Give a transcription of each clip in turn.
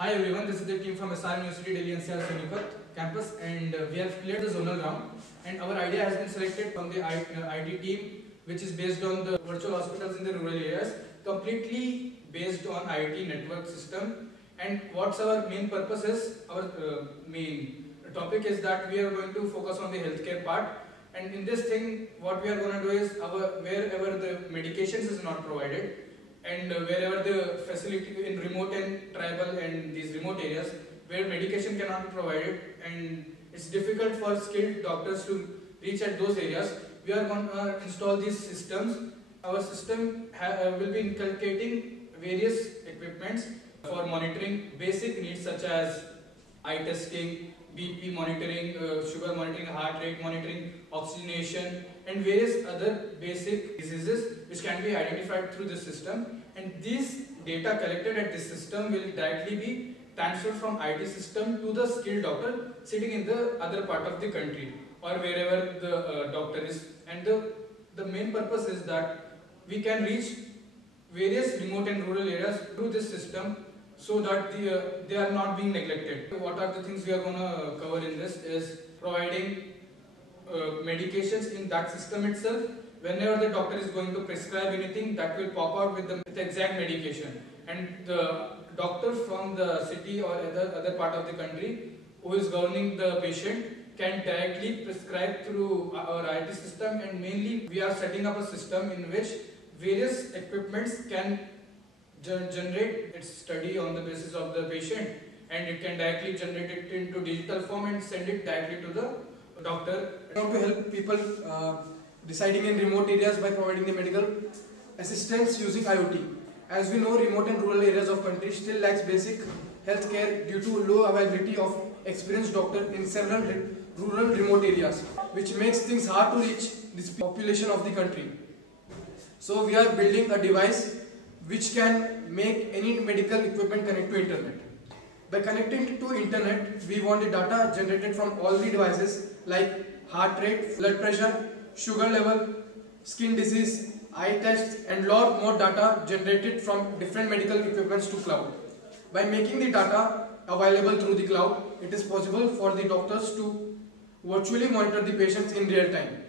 Hi everyone, this is the team from SR University Delhi NCR Sonipat campus, and we have cleared the zonal round, and our idea has been selected from the IT team, which is based on the virtual hospitals in the rural areas, completely based on IoT network system. And what's our main purpose is, our main topic is that we are going to focus on the healthcare part, and in this thing what we are going to do is wherever the medications is not provided, and wherever the facility in remote and tribal and these remote areas where medication cannot be provided and it's difficult for skilled doctors to reach at those areas, we are going to install these systems. Our system will be inculcating various equipments for monitoring basic needs such as eye testing, BP monitoring, sugar monitoring, heart rate monitoring, oxygenation, and various other basic diseases which can be identified through this system. And these data collected at this system will directly be transferred from IT system to the skilled doctor sitting in the other part of the country or wherever the doctor is. And the main purpose is that we can reach various remote and rural areas through this system, so that they are not being neglected. What are the things we are going to cover in this is providing medications in that system itself. Whenever the doctor is going to prescribe anything, that will pop out with the exact medication, and the doctor from the city or other part of the country who is governing the patient can directly prescribe through our IT system. And mainly we are setting up a system in which various equipments can generate its study on the basis of the patient, and it can directly generate it into digital form and send it directly to the doctor. We want to help people residing in remote areas by providing the medical assistance using IoT. As we know, remote and rural areas of country still lacks basic health care due to low availability of experienced doctors in several rural remote areas, which makes things hard to reach this population of the country. So we are building a device which can make any medical equipment connect to internet. By connecting to internet, we want the data generated from all the devices like heart rate, blood pressure, sugar level, skin disease, eye tests, and lot more data generated from different medical equipments to cloud. By making the data available through the cloud, it is possible for the doctors to virtually monitor the patients in real time.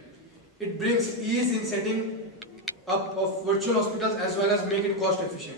It brings ease in setting up of virtual hospitals as well as make it cost efficient.